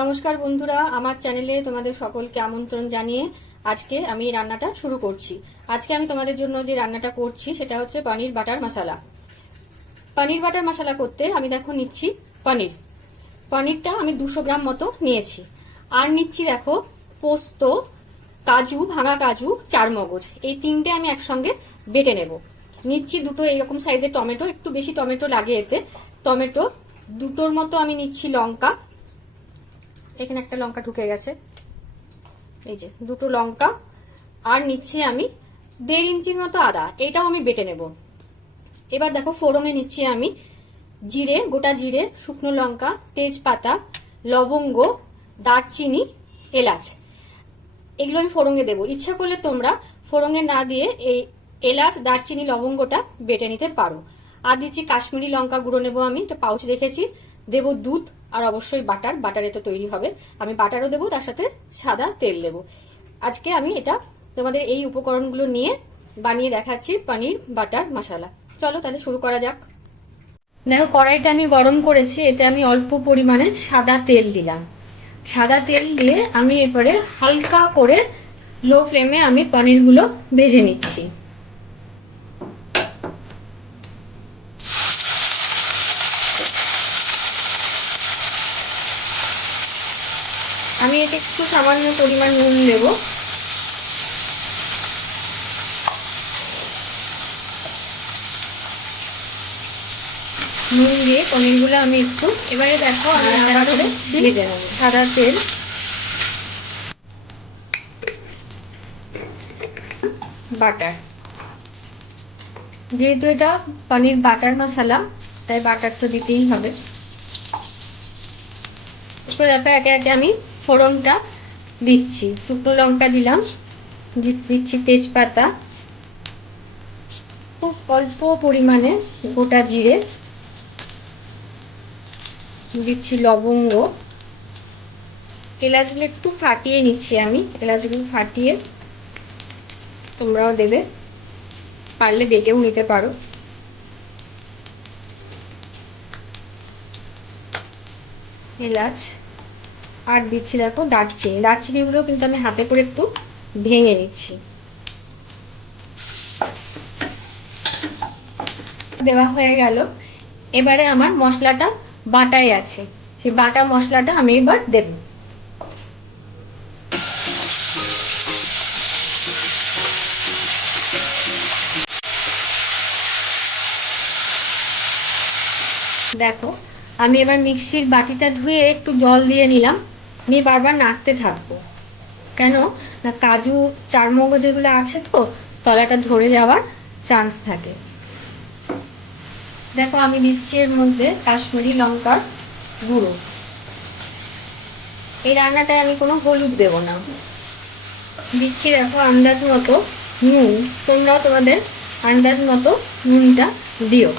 নমস্কার বন্ধুরা, আমার চ্যানেলে তোমাদের সকলকে আমন্ত্রণ জানিয়ে আজকে আমি রান্নাটা শুরু করছি। আজকে আমি তোমাদের জন্য যে রান্নাটা করছি সেটা হচ্ছে পনির বাটার মশলা। পনির বাটার মশলা করতে আমি দেখো নিচ্ছি পনিরটা আমি 200 গ্রাম মতো নিয়েছি। আর নিচ্ছি দেখো পোস্ত, কাজু, ভাঙা কাজু, চারমগজ, এই তিনটে আমি একসঙ্গে বেটে নেব। নিচ্ছি দুটো এইরকম সাইজের টমেটো, একটু বেশি টমেটো লাগে এতে। টমেটো দুটোর মতো আমি নিচ্ছি। লঙ্কা, এখানে একটা লঙ্কা ঢুকে গেছে, এই যে দুটো লঙ্কা। আর নিচ্ছি আমি 1.5 ইঞ্চির মতো আদা, এটাও আমি বেটে নেব। এবার দেখো ফোড়নে নিচ্ছি আমি জিরে, গোটা জিরে, শুকনো লঙ্কা, তেজপাতা, লবঙ্গ, দারচিনি, এলাচ, এগুলো আমি ফোড়নে দেবো। ইচ্ছা করলে তোমরা ফোড়নে না দিয়ে এই এলাচ, দারচিনি, লবঙ্গটা বেটে নিতে পারো। আর দিচ্ছি কাশ্মীরি লঙ্কা গুঁড়ো নেবো, আমি একটা পাউচ রেখেছি। দেবো দুধ, আর অবশ্যই বাটারে তো তৈরি হবে। আমি বাটারও দেবো, তার সাথে সাদা তেল দেবো। আজকে আমি এটা তোমাদের এই উপকরণগুলো নিয়ে বানিয়ে দেখাচ্ছি পনির বাটার মশলা। চলো তাহলে শুরু করা যাক। দেখো কড়াইটা আমি গরম করেছি, এতে আমি অল্প পরিমাণে সাদা তেল দিলাম। সাদা তেল দিয়ে আমি এরপরে হালকা করে লো ফ্লেমে আমি পনিরগুলো ভেজে নিচ্ছি। আমি এতে একটু সামান্য পরিমাণ নুন দেব। নুন দিয়ে পনিরগুলো আমি একটু এবারে দেখো আমি ভেজে নেব। সাদা তেল, বাটার, যেহেতু এটা পনির বাটার মশলা তাই বাটার তো দিতেই হবে। এরপর দেখো একে একে আমি ফোড়নটা দিচ্ছি। শুকনো লঙ্কা দিলাম, দিচ্ছি তেজপাতা, খুব অল্প পরিমাণে গোটা জিরে, দিচ্ছি লবঙ্গ, এলাচগুলো একটু ফাটিয়ে নিচ্ছি আমি। এলাচগুলো ফাটিয়ে তোমরাও দেবে, পারলে বেটেও নিতে পারো। এলাচ আর দিচ্ছি দেখো দারচিনি। দারচিনিগুলো কিন্তু আমি হাতে করে একটু ভেঙে নিচ্ছি। দেওয়া হয়ে গেল। এবারে আমার মশলাটা বাটাই আছে, সেই বাটা মশলাটা আমি এবার দেব। দেখো আমি এবার মিক্সির বাটিটা ধুয়ে একটু জল দিয়ে নিলাম, নিয়ে বারবার নাড়তে থাকবো। কেন না কাজু, চারমগজ যেগুলো আছে তো তলাটা ধরে যাওয়ার চান্স থাকে। দেখো আমি দিচ্ছি এর মধ্যে কাশ্মীরি লঙ্কার গুঁড়ো। এই রান্নাটায় আমি কোনো হলুদ দেব না। দিচ্ছি দেখো আন্দাজ মতো নুন। তোমরাও তোমাদের আন্দাজ মতো নুনটা দিও,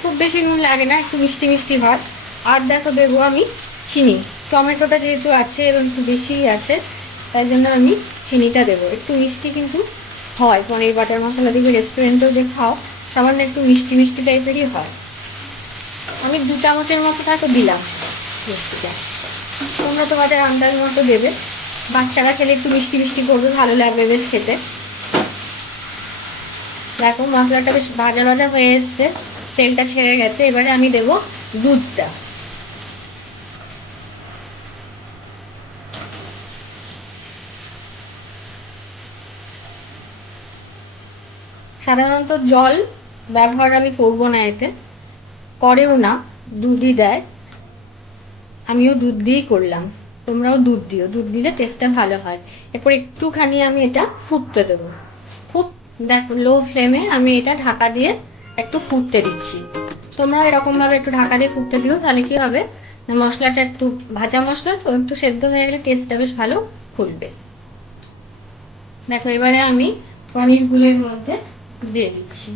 খুব বেশি নুন লাগে না, একটু মিষ্টি মিষ্টি হয়। আর দেখো দেবো আমি চিনি। টমেটোটা যেহেতু আছে এবং একটু বেশিই আছে, তাই জন্য আমি চিনিটা দেবো। একটু মিষ্টি কিন্তু হয়, পনির বাটার মশলা দিয়ে রেস্টুরেন্টেও যে খাও সামান্য একটু মিষ্টি মিষ্টি টাইপেরই হয়। আমি 2 চামচের মতো তাকে দিলাম মিষ্টিটা। তোমরা তোমাদের আন্দাজ মতো দেবে। বাচ্চারা খেলে একটু মিষ্টি মিষ্টি করবে, ভালো লাগবে বেশ খেতে। দেখো মশলাটা বেশ ভাজা ভাজা হয়ে এসছে, তেলটা ছেড়ে গেছে। এবারে আমি দেব দুধটা। সাধারণত জল ব্যবহার আমি করব না, এতে করেও না, দুধই দেয়। আমিও দুধ দিয়েই করলাম, তোমরাও দুধ দিও, দুধ দিলে টেস্টটা ভালো হয়। এরপর একটুখানি আমি এটা ফুটতে দেবো। খুব দেখো লো ফ্লেমে আমি এটা ঢাকা দিয়ে একটু ফুটতে দিচ্ছি। তোমরা এরকমভাবে একটু ঢাকা দিয়ে ফুটতে দিও, তাহলে কি হবে না মশলাটা একটু ভাজা মশলা তো একটু সেদ্ধ হয়ে গেলে টেস্টটা বেশ ভালো ফুটবে। দেখো এবারে আমি পনিরগুলোর মধ্যে দিয়ে দিচ্ছি।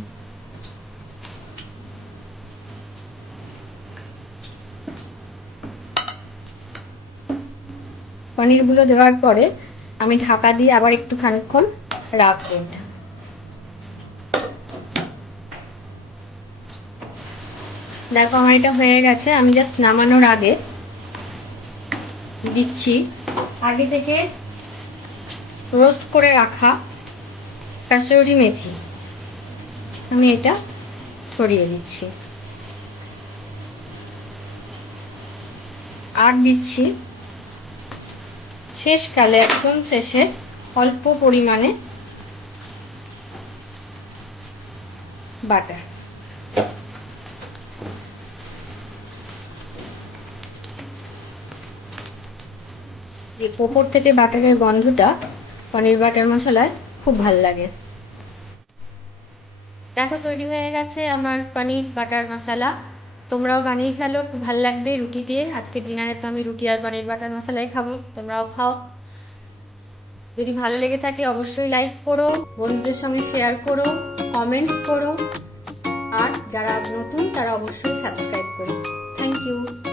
পনিরগুলো দেওয়ার পরে আমি ঢাকা দিয়ে আবার একটু খানিকক্ষণ রাখবো। দেখো আমার এটা হয়ে গেছে। আমি জাস্ট নামানোর আগে দিচ্ছি আগে থেকে রোস্ট করে রাখা কাসুরি মেথি। আমি এটা ছড়িয়ে দিচ্ছি। আর দিচ্ছি শেষকালে, একদম শেষে অল্প পরিমাণে বাটার। ওপর থেকে বাটারের গন্ধটা পনির বাটার মশলায় খুব ভাল লাগে। দেখো তৈরি হয়ে গেছে আমার পনির বাটার মশলা। তোমরাও বানিয়ে ফেলো, খুব ভালো লাগবে রুটি দিয়ে। আজকের ডিনারে তো আমি রুটি আর পনির বাটার মশলাই খাবো, তোমরাও খাও। যদি ভালো লেগে থাকে অবশ্যই লাইক করো, বন্ধুদের সঙ্গে শেয়ার করো, কমেন্টস করো, আর যারা নতুন তারা অবশ্যই সাবস্ক্রাইব করো। Thank you.